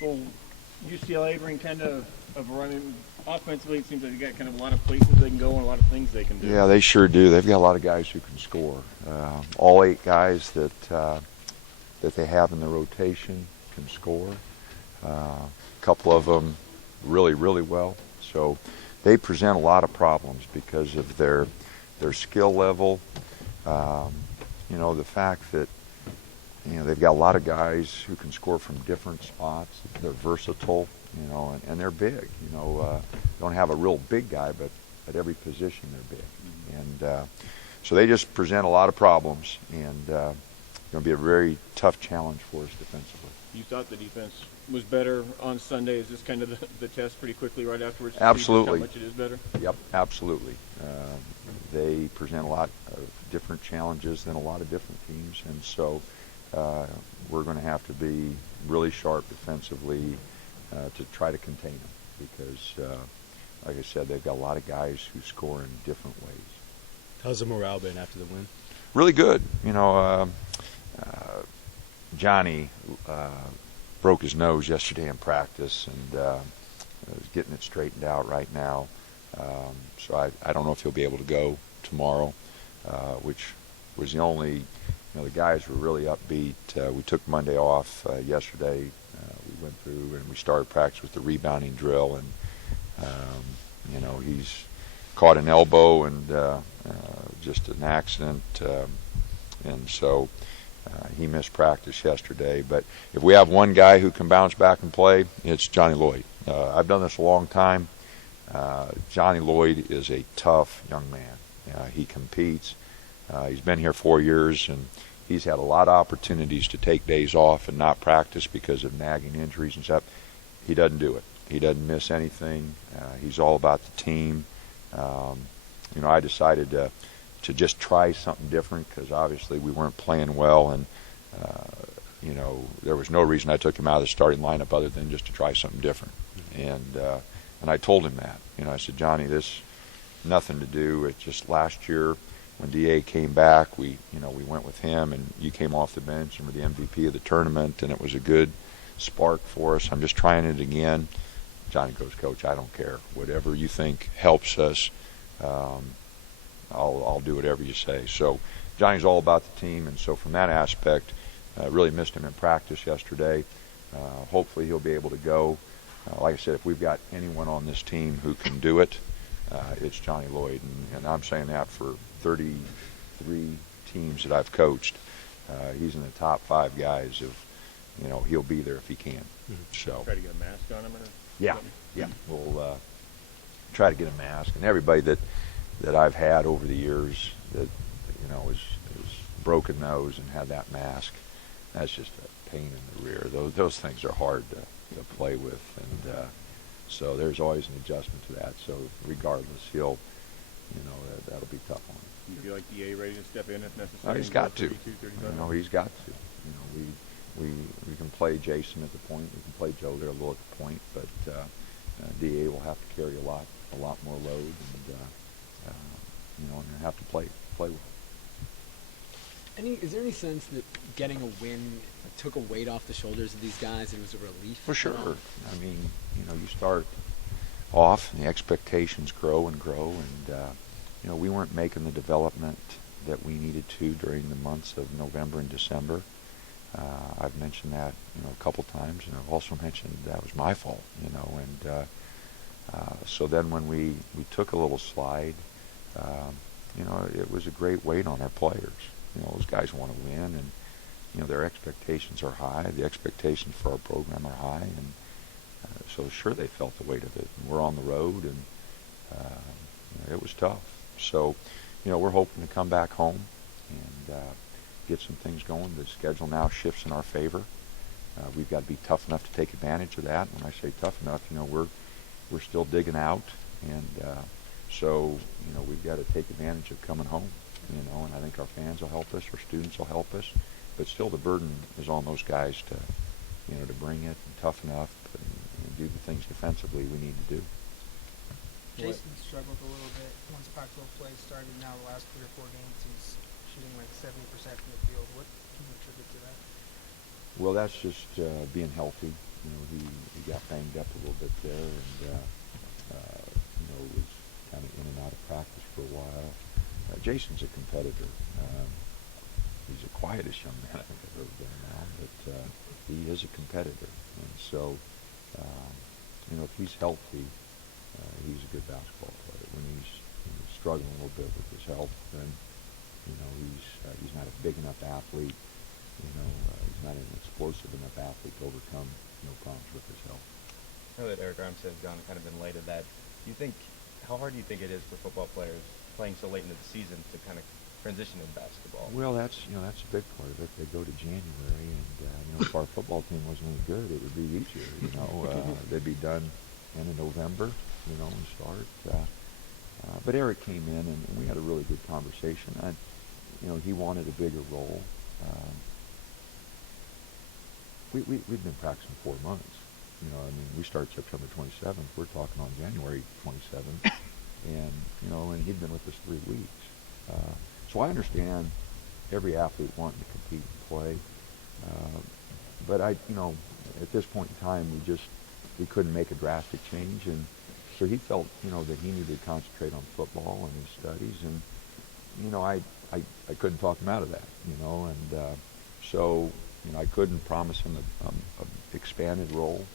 Well, UCLA bring kind of a running offensively. It seems like they got kind of a lot of places they can go and a lot of things they can do. Yeah, they sure do. They've got a lot of guys who can score. All 8 guys that they have in the rotation can score. A couple of them really, really well. So they present a lot of problems because of their skill level. The fact that they've got a lot of guys who can score from different spots. They're versatile, and they're big. Don't have a real big guy, but at every position they're big. And so they just present a lot of problems, and going to be a very tough challenge for us defensively. You thought the defense was better on Sunday. Is this kind of the test pretty quickly right afterwards? Absolutely. How much it is better? Yep, absolutely. They present a lot of different challenges than a lot of different teams, and so we're going to have to be really sharp defensively to try to contain them because, like I said, they've got a lot of guys who score in different ways. How's the morale been after the win? Really good. Johnny broke his nose yesterday in practice and is getting it straightened out right now. So I don't know if he'll be able to go tomorrow, which was the only, the guys were really upbeat. We took Monday off yesterday. We went through and we started practice with the rebounding drill, and he's caught an elbow and just an accident, and so he missed practice yesterday. But if we have one guy who can bounce back and play, it's Johnny Lloyd. I've done this a long time. Johnny Lloyd is a tough young man. He competes. He's been here 4 years, and he's had a lot of opportunities to take days off and not practice because of nagging injuries and stuff. He doesn't do it. He doesn't miss anything. He's all about the team. I decided to just try something different because obviously we weren't playing well, and there was no reason I took him out of the starting lineup other than just to try something different. And I told him that. I said, Johnny, this nothing to do. It's just last year when DA came back, we went with him, and you came off the bench and were the MVP of the tournament, and it was a good spark for us. I'm just trying it again. Johnny goes, Coach, I don't care. Whatever you think helps us, I'll do whatever you say. So Johnny's all about the team, and so from that aspect, really missed him in practice yesterday. Hopefully he'll be able to go. Like I said, if we've got anyone on this team who can do it, it's Johnny Lloyd, and I'm saying that for 33 teams that I've coached. He's in the top 5 guys of, he'll be there if he can. So try to get a mask on him, or yeah, we'll try to get a mask. And everybody that I've had over the years that is broken nose and had that mask, that's just a pain in the rear. Those things are hard to play with, and so there's always an adjustment to that. So regardless, he'll, that'll be tough on him. Do you feel like DA ready to step in if necessary? He's got to. 32, He's got to. We can play Jason at the point. We can play Joe there a little at the point, but DA will have to carry a lot more load, and have to play well. Is there any sense that getting a win took a weight off the shoulders of these guys? It was a relief? For sure. I mean, you start off and the expectations grow and grow, and we weren't making the development that we needed to during the months of November and December. I've mentioned that a couple times, and I've also mentioned that was my fault, and so then when we took a little slide, it was a great weight on our players. Those guys want to win, and their expectations are high. The expectations for our program are high, and so sure they felt the weight of it. And we're on the road, and it was tough. So we're hoping to come back home and get some things going. The schedule now shifts in our favor. We've got to be tough enough to take advantage of that. When I say tough enough, we're still digging out, and so we've got to take advantage of coming home. And I think our fans will help us, our students will help us, but still the burden is on those guys to bring it and toughen up and do the things defensively we need to do. Jason struggled a little bit once Pac-12 play started. Now the last 3 or 4 games, he's shooting like 70% from the field. What can you attribute to that? Well, that's just being healthy. he got banged up a little bit there, and was kind of in and out of practice for a while. Jason's a competitor. He's the quietest young man I think I've ever been around, but he is a competitor, and so if he's healthy, he's a good basketball player. When he's struggling a little bit with his health, then he's not a big enough athlete. He's not an explosive enough athlete to overcome problems with his health. I know that Eric Armstead has gone kind of been late at that. How hard do you think it is for football players playing so late into the season to kind of transition in basketball? Well, that's a big part of it. They go to January, and if our football team wasn't any good, it would be easier. They'd be done end of November, and start. But Eric came in, and we had a really good conversation. He wanted a bigger role. We've been practicing 4 months. We start September 27th. We're talking on January 27th, and he'd been with us 3 weeks. So I understand every athlete wanting to compete and play, but at this point in time, we couldn't make a drastic change, and so he felt that he needed to concentrate on football and his studies, and I couldn't talk him out of that, and so I couldn't promise him a expanded role.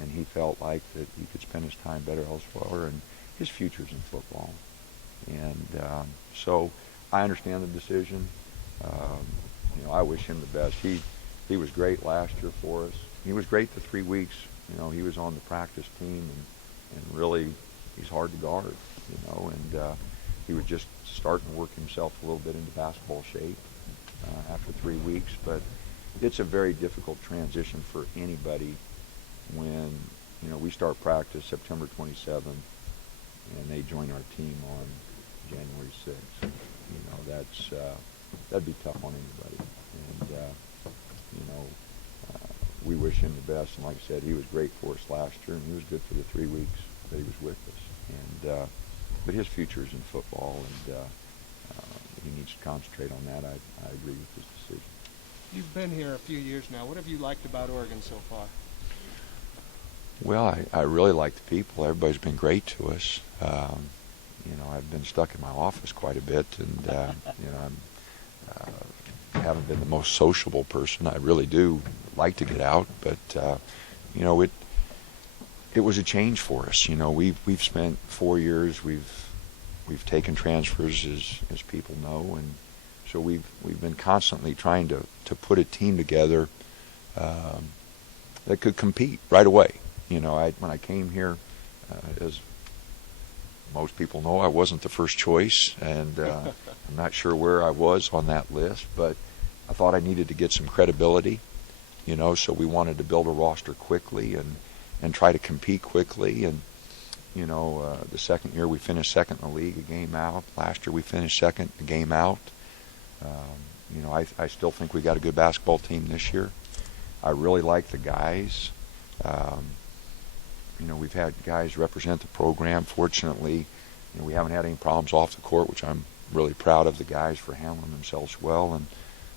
And he felt like that he could spend his time better elsewhere, and his future's in football. And so I understand the decision. I wish him the best. He was great last year for us. He was great the 3 weeks. He was on the practice team, and really he's hard to guard. And he was just starting to work himself a little bit into basketball shape after 3 weeks. But it's a very difficult transition for anybody when we start practice September 27th and they join our team on January 6th. That'd be tough on anybody, and we wish him the best. And like I said, he was great for us last year, and he was good for the 3 weeks that he was with us. And but his future is in football, and he needs to concentrate on that. I agree with his decision. You've been here a few years now. What have you liked about Oregon so far? Well, I really like the people. Everybody's been great to us. I've been stuck in my office quite a bit, and I haven't been the most sociable person. I really do like to get out, but it was a change for us. We've spent 4 years. We've taken transfers, as people know, and so we've been constantly trying to put a team together that could compete right away. When I came here, as most people know, I wasn't the first choice, and I'm not sure where I was on that list, but I thought I needed to get some credibility, so we wanted to build a roster quickly and try to compete quickly. And the second year we finished second in the league, a game out. Last year we finished second, a game out. I still think we got a good basketball team this year. I really like the guys. We've had guys represent the program. Fortunately, we haven't had any problems off the court, which I'm really proud of the guys for handling themselves well. And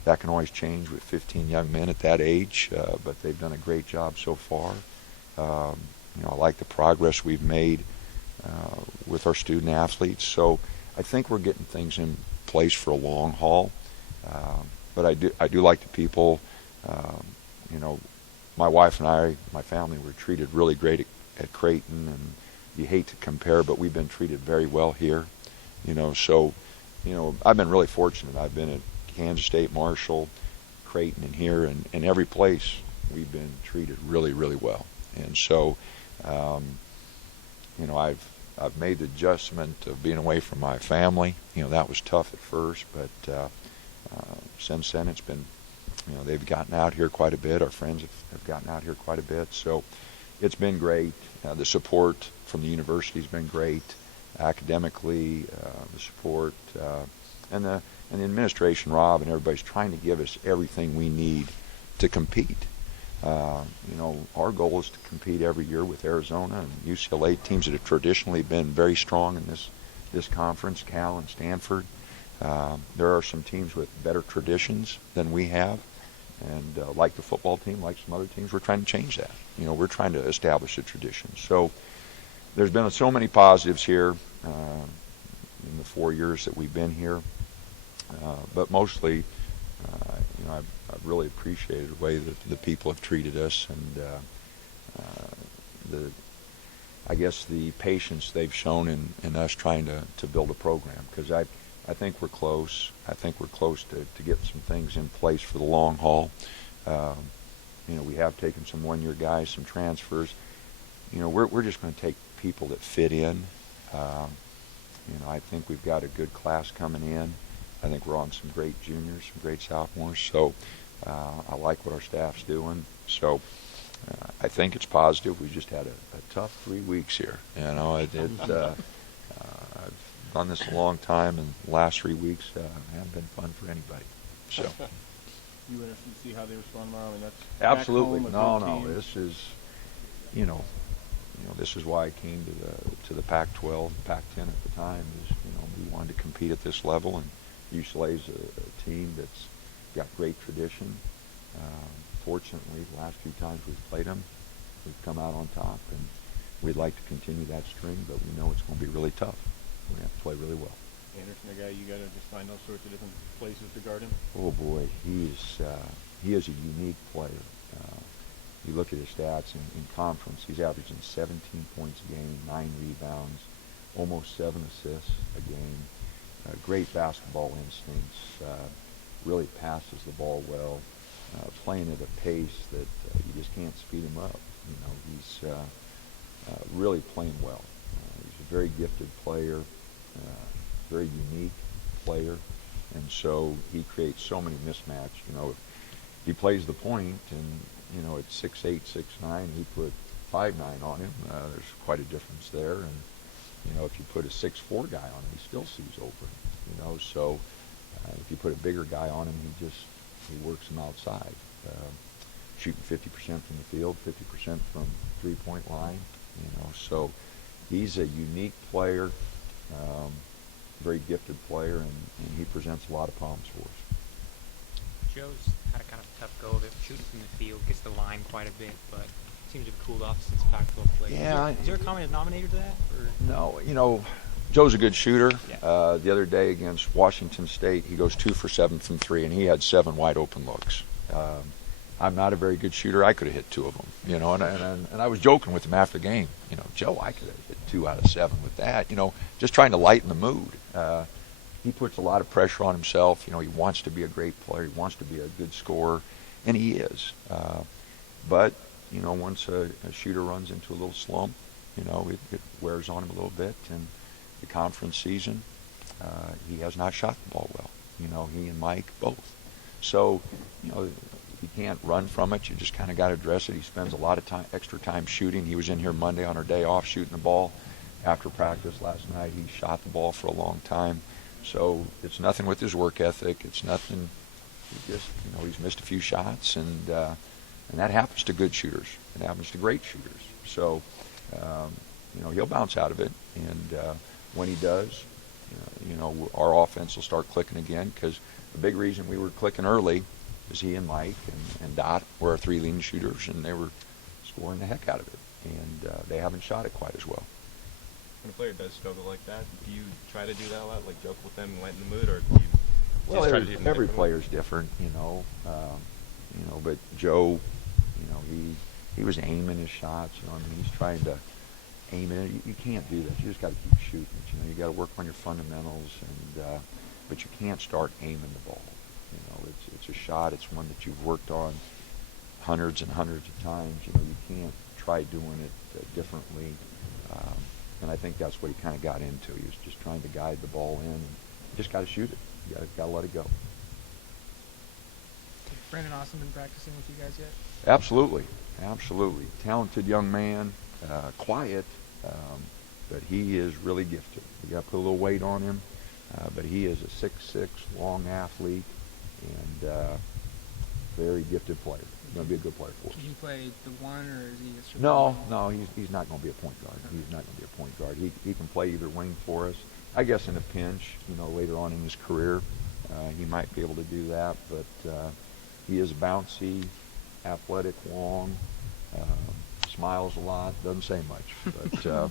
that can always change with 15 young men at that age, but they've done a great job so far. I like the progress we've made with our student athletes. So I think we're getting things in place for a long haul. But I do like the people. My wife and I, my family, were treated really great at Creighton, and you hate to compare, but we've been treated very well here. So I've been really fortunate. I've been at Kansas State, Marshall, Creighton, and here, and every place we've been treated really, really well. And so, I've made the adjustment of being away from my family. That was tough at first, but since then it's been, they've gotten out here quite a bit. Our friends have gotten out here quite a bit. So it's been great. The support from the university has been great. Academically, the support, and the administration, Rob, and everybody's trying to give us everything we need to compete. Our goal is to compete every year with Arizona and UCLA, teams that have traditionally been very strong in this conference, Cal and Stanford. There are some teams with better traditions than we have, And like the football team, like some other teams, we're trying to change that. We're trying to establish a tradition. So there's been so many positives here in the 4 years that we've been here. But mostly, I've really appreciated the way that the people have treated us, and I guess the patience they've shown in us trying to build a program. Because I think we're close. I think we're close to get some things in place for the long haul. We have taken some one-year guys, some transfers. We're just going to take people that fit in. I think we've got a good class coming in. I think we're on some great juniors, some great sophomores. So I like what our staff's doing. So I think it's positive. We just had a tough 3 weeks here. I've done this a long time, and the last 3 weeks haven't been fun for anybody. So You interested to see how they respond tomorrow? I mean, that's absolutely. back home, No. This is, this is why I came to the Pac-12, Pac-10 at the time. Is we wanted to compete at this level, and UCLA's a team that's got great tradition. Fortunately, the last few times we've played them, we've come out on top, and we'd like to continue that string, but we know it's going to be really tough. We have to play really well. Anderson, a guy you got to just find all sorts of different places to guard him. Oh boy, he is a unique player. You look at his stats in conference, he's averaging 17 points a game, 9 rebounds, almost 7 assists a game. Great basketball instincts, really passes the ball well, playing at a pace that you just can't speed him up. He's really playing well. He's a very gifted player, very unique player, and so he creates so many mismatch. He plays the point, and at 6'8", 6'9", he put 5'9" on him. There's quite a difference there, and if you put a 6'4" guy on him, he still sees open. So if you put a bigger guy on him, he works him outside, shooting 50% from the field, 50% from three-point line. So he's a unique player, very gifted player, and he presents a lot of problems for us. Joe's had a kind of tough go of it, shooting from the field, gets the line quite a bit, but seems to have cooled off since Pac-12 play. Yeah. Is there a common denominator to that? Or? No, Joe's a good shooter. Yeah. The other day against Washington State, he goes 2 for 7 from 3, and he had 7 wide open looks. I'm not a very good shooter. I could have hit 2 of them, and I was joking with him after the game. Joe, I could have hit 2 out of 7 with that. Just trying to lighten the mood. He puts a lot of pressure on himself. He wants to be a great player. He wants to be a good scorer, and he is. But once a shooter runs into a little slump, it wears on him a little bit. And the conference season, he has not shot the ball well. He and Mike both. So, you can't run from it. You just kind of got to address it. He spends a lot of extra time shooting. He was in here Monday on our day off shooting the ball. After practice last night, he shot the ball for a long time. So it's nothing with his work ethic. It's nothing. He just, he's missed a few shots, and that happens to good shooters. It happens to great shooters. So, he'll bounce out of it, and when he does, our offense will start clicking again, because the big reason we were clicking early is he and Mike and Dot were our 3 leading shooters, and they were scoring the heck out of it, and they haven't shot it quite as well. When a player does struggle like that, do you try to do that a lot, like joke with them and lighten the mood, or do you just try to do it in a every different way? player's different, but Joe, he was aiming his shots, he's trying to aim it. You can't do that. You just got to keep shooting it. You got to work on your fundamentals, and but you can't start aiming the ball. It's a shot. It's one that you've worked on hundreds and hundreds of times. You can't try doing it differently. And I think that's what he kind of got into. He was just trying to guide the ball in. And you just got to shoot it. You got to let it go. Brandon Austin been practicing with you guys yet? Absolutely. Talented young man, quiet, but he is really gifted. You got to put a little weight on him, but he is a 6'6", long athlete, and very gifted player. He's going to be a good player for us. Can he play the 1, or is he a straight No, wing? he's not going to be a point guard. He's not going to be a point guard. He can play either wing for us. I guess in a pinch, later on in his career, he might be able to do that. But He is bouncy, athletic, long, smiles a lot, doesn't say much, but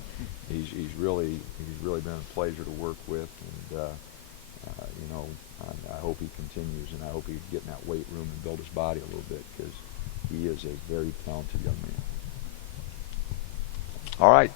he's really been a pleasure to work with, and you know, I hope he continues, and I hope he can get in that weight room and build his body a little bit, because he is a very talented young man. All right.